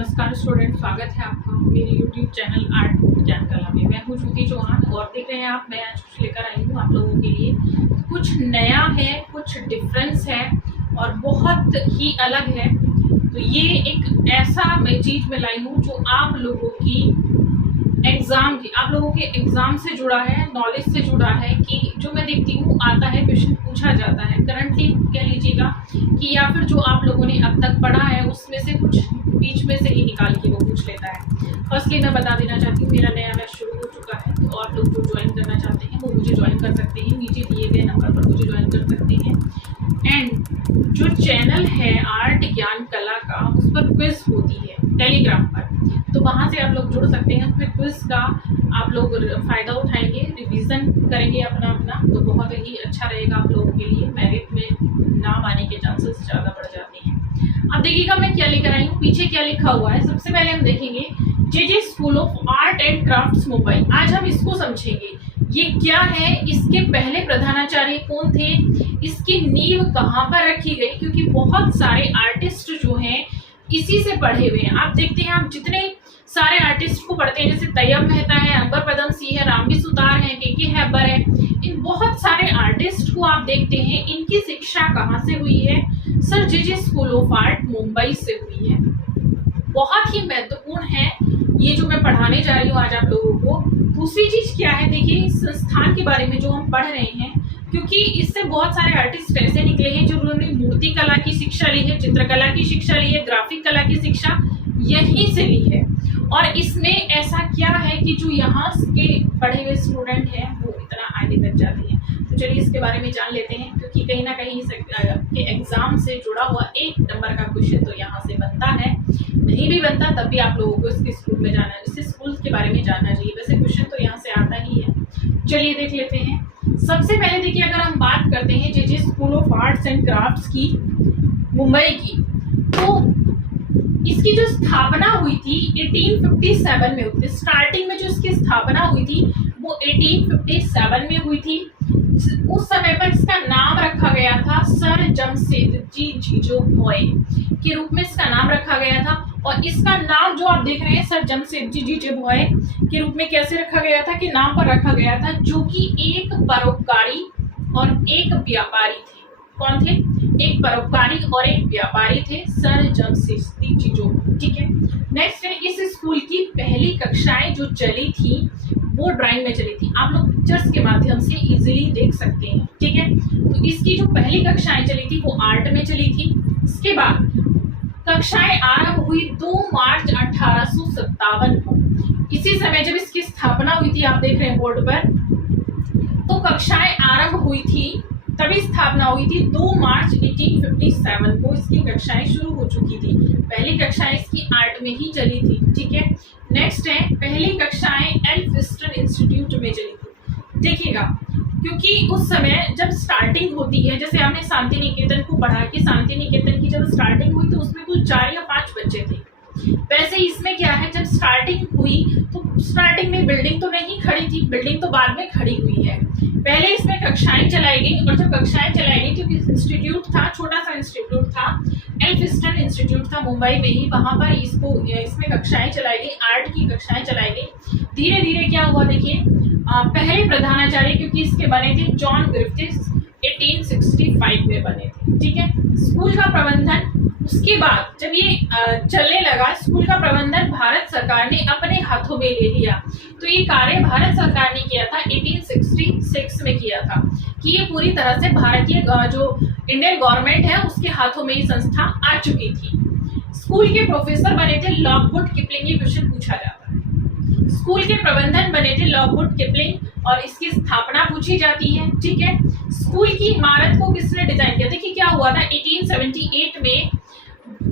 नमस्कार स्टूडेंट, स्वागत है आपका मेरे YouTube चैनल आर्ट ज्ञान कला में। मैं हूँ ज्योति चौहान और देख रहे हैं आप, मैं आज कुछ लेकर आई हूँ आप लोगों के लिए। कुछ नया है, कुछ डिफरेंस है और बहुत ही अलग है। तो ये एक ऐसा मैं चीज में लाई हूँ जो आप लोगों के एग्जाम से जुड़ा है, नॉलेज से जुड़ा है। कि जो मैं देखती हूँ आता है, क्वेश्चन पूछा जाता है करंटली, कह लीजिएगा कि या फिर जो आप लोगों ने अब तक पढ़ा है उसमें से कुछ बीच में से ही निकाल के वो पूछ लेता है। फर्स्टली मैं बता देना चाहती हूँ, मेरा नया बैच शुरू हो चुका है। तो आप लोग जो ज्वाइन करना चाहते हैं वो मुझे ज्वाइन कर सकते हैं, नीचे दिए गए नंबर पर मुझे ज्वाइन कर सकते हैं। एंड जो चैनल है आर्ट ज्ञान कला का, उस पर क्विज होती है टेलीग्राम पर, तो वहाँ से आप लोग जुड़ सकते हैं। उसमें क्विज का आप लोग फ़ायदा उठाएंगे, रिवीजन करेंगे अपना, तो बहुत ही अच्छा रहेगा आप लोगों के लिए। मेरिट में नाम आने के चांसेस ज़्यादा बढ़ जाते हैं। अब देखिएगा मैं क्या लेकर आई हूँ, पीछे क्या लिखा हुआ है। सबसे पहले हम देखेंगे J school of art and crafts Mumbai. आज हम इसको समझेंगे, ये क्या है, इसके पहले प्रधानाचार्य कौन थे, इसकी नींव कहाँ पर रखी गई, क्योंकि बहुत सारे आर्टिस्ट जो हैं इसी से पढ़े हुए हैं। आप देखते हैं, आप जितने सारे आर्टिस्ट को पढ़ते हैं, जैसे तैयब मेहता है, अकबर पदम सिंह है, रामबी सुतार है, के हैबर है, इन बहुत सारे आर्टिस्ट को आप देखते हैं, इनकी शिक्षा कहाँ से हुई है? Sir J school of art Mumbai से हुई है। बहुत ही महत्वपूर्ण है ये जो मैं पढ़ाने जा रही हूँ आज आप लोगों को। दूसरी चीज क्या है, देखिए इस संस्थान के बारे में जो हम पढ़ रहे हैं, क्योंकि इससे बहुत सारे आर्टिस्ट ऐसे निकले हैं जो उन्होंने मूर्ति कला की शिक्षा ली है, चित्रकला की शिक्षा ली है, ग्राफिक कला की शिक्षा यहीं से ली है। और इसमें ऐसा क्या है कि जो यहाँ के पढ़े हुए स्टूडेंट हैं वो इतना आगे तक जाते हैं। तो चलिए इसके बारे में जान लेते हैं, क्योंकि कहीं ना कहीं के एग्जाम से जुड़ा हुआ एक नंबर का क्वेश्चन तो यहाँ से बनता है। नहीं भी बनता तब भी आप लोगों को इसके स्कूल में जाना, इससे स्कूल के बारे में जानना चाहिए। वैसे क्वेश्चन तो यहाँ से आता ही है। चलिए देख लेते हैं। सबसे पहले देखिए, अगर हम बात करते हैं J school of arts and crafts की मुंबई की, तो इसकी जो स्थापना हुई थी 1857 में हुई थी। स्टार्टिंग में जो इसकी स्थापना हुई थी वो 1857 में हुई थी। उस समय पर इसका नाम रखा गया था सर जमशेदजी जीजोभाई के रूप में इसका नाम रखा गया था। और इसका नाम जो आप देख रहे हैं सर जमशेदजी जीजोभाई के रूप में कैसे रखा गया था, कि नाम पर रखा गया था, जो कि एक परोपकारी और एक व्यापारी थे। कौन थे? एक परोपकारी और एक व्यापारी थे, सर जमशेदजी जीजोभाई। ठीक है। नेक्स्ट है, इस स्कूल की पहली कक्षाएं जो चली थी वो ड्राइंग में चली थी। आप लोग पिक्चर्स के माध्यम से इजीली देख सकते हैं। ठीक है। तो इसकी जो पहली कक्षाएं चली थी वो आर्ट में चली थी। इसके बाद कक्षाएं आरंभ हुई 2 मार्च 1857 को। इसी समय जब इसकी स्थापना हुई थी, आप देख रहे हैं बोर्ड पर, तो कक्षाएं आरंभ हुई थी, तभी स्थापना हुई थी 2 मार्च 1857 को। इसकी कक्षाएं शुरू हो चुकी थी। पहली कक्षाएं इसकी आर्ट में ही चली थी। ठीक है। नेक्स्ट है, पहली कक्षाएं एल्फिंस्टन इंस्टीट्यूट में चली थी। देखिएगा, क्योंकि उस समय जब स्टार्टिंग होती है, जैसे हमने शांति निकेतन को पढ़ा कि शांति निकेतन की जब स्टार्टिंग हुई तो उसमें कुल 4 या 5 बच्चे थे। वैसे इसमें क्या है, जब स्टार्टिंग हुई तो स्टार्टिंग में बिल्डिंग तो नहीं खड़ी थी, बिल्डिंग तो बाद में खड़ी हुई है। पहले इसमें कक्षाएं चलाई गई, और जब कक्षाएं चलाई गई तो इंस्टीट्यूट था, छोटा सा इंस्टीट्यूट था, एल्फिंस्टन इंस्टीट्यूट था मुंबई में ही, वहां पर इसमें कक्षाएं चलाई गई, आर्ट की कक्षाएं चलाई गई। धीरे धीरे क्या हुआ, देखिए पहले प्रधानाचार्य क्योंकि इसके बने थे जॉन ग्रिफिथ्स 1865 में बने थे। ठीक है। स्कूल का प्रबंधन, उसके बाद जब ये चलने लगा, स्कूल का प्रबंधन भारत सरकार ने अपने हाथों में ले लिया। तो ये कार्य भारत सरकार ने किया था, 1866 में किया था, कि ये पूरी तरह से भारतीय जो इंडियन गवर्नमेंट है उसके हाथों में ये संस्था आ चुकी थी। स्कूल के प्रोफेसर बने थे लॉकवुड किपलिंग। ये क्वेश्चन पूछा जाता है। स्कूल के प्रबंधन बने थे लॉकवुड किपलिंग, और इसकी स्थापना पूछी जाती है। ठीक है। स्कूल की इमारत को किसने डिजाइन किया? देखिए क्या हुआ था, 1878 में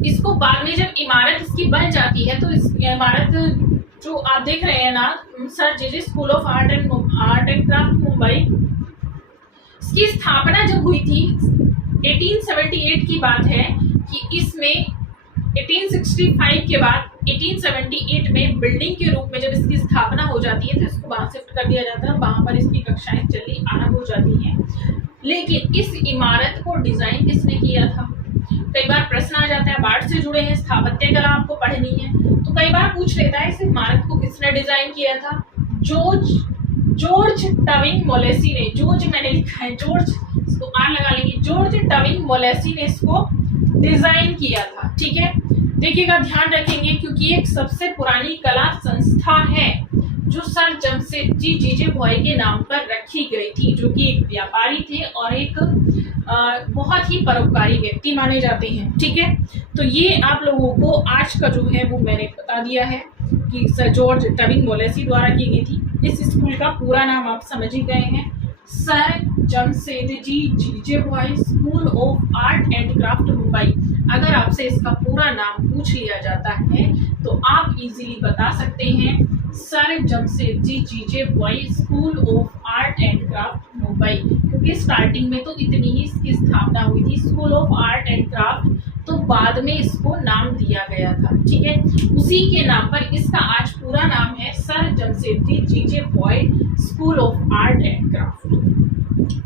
इसको बाद में जब इमारत इसकी बन जाती है, तो इस इमारत जो आप देख रहे हैं ना, sir J school of art and craft Mumbai, इसकी स्थापना जब हुई थी 1878 की बात है, कि इसमें 1865 के बाद 1878 में बिल्डिंग के रूप में जब इसकी स्थापना हो जाती है तो इसको वहां शिफ्ट कर दिया जाता है, वहां पर इसकी कक्षाएं चलनी आरंभ हो जाती हैं। लेकिन इस इमारत को डिजाइन किसने किया था? कई बार प्रश्न आ जाता है बाढ़ से जुड़े हैं, स्थापत्य कला आपको पढ़नी है तो कई बार पूछ लेता है इस इमारत को किसने डिजाइन किया था। जॉर्ज टविंग मोलेसी ने, जॉर्ज मैंने लिखा है जॉर्ज, इसको आर लगा लेंगे, जॉर्ज टविंग मोलेसी ने इसको डिजाइन किया था। ठीक है, देखिएगा ध्यान रखेंगे क्योंकि एक सबसे पुरानी कला संस्था है जो सर जमशेदजी जीजेबॉय के नाम पर रखी गई थी, जो कि एक व्यापारी थे और एक बहुत ही परोपकारी व्यक्ति माने जाते हैं। ठीक है, तो ये आप लोगों को आज का जो है वो मैंने बता दिया है कि सर जॉर्ज टविंग मोलेसी द्वारा की गई थी। इस स्कूल का पूरा नाम आप समझ ही गए हैं, sir Jamshedji Jeejeebhoy school of art and craft Mumbai. अगर आपसे इसका पूरा नाम पूछ लिया जाता है तो आप इजीली बता सकते हैं sir Jamshedji Jeejeebhoy school of art and craft Mumbai, क्योंकि स्टार्टिंग में तो इतनी ही इसकी स्थापना हुई थी school of art and craft, तो बाद में इसको नाम दिया गया था। ठीक है, उसी के नाम पर इसका आज पूरा नाम है sir Jamshedji Jeejeebhoy school of art and craft.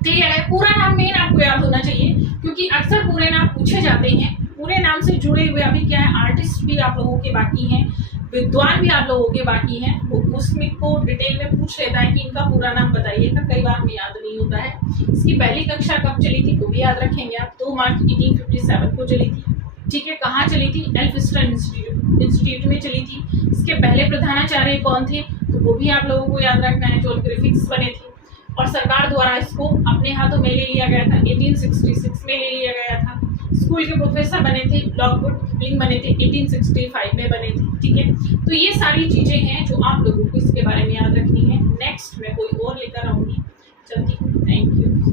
Clear है, पूरा नाम मेन आपको याद होना चाहिए क्योंकि अक्सर पूरे नाम पूछे जाते हैं। पूरे नाम से जुड़े हुए अभी क्या है, आर्टिस्ट भी आप लोगों के बाकी हैं, विद्वान भी आप लोगों के बाकी हैं, वो उसमें को डिटेल में पूछ लेता है कि इनका पूरा नाम बताइएगा, कई बार हमें याद नहीं होता है। इसकी पहली कक्षा कब चली थी वो भी याद रखेंगे आप, 2 मार्च 1857 को चली थी। ठीक है, कहाँ चली थी, एल्फिंस्टन इंस्टीट्यूट में चली थी। इसके पहले प्रधानाचार्य कौन थे तो वो भी आप लोगों को याद रखना है, जॉन ग्रिफिथ्स बने थे और सरकार द्वारा इसको अपने हाथों में ले लिया गया था, 1866 में ले लिया गया था। स्कूल के प्रोफेसर बने थे लॉकवुड किपलिंग बने थे, 1865 में बने थे। ठीक है, तो ये सारी चीजें हैं जो आप लोगों को इसके बारे में याद रखनी है। नेक्स्ट मैं कोई और लेकर आऊंगी, चलती हूँ। Thank you.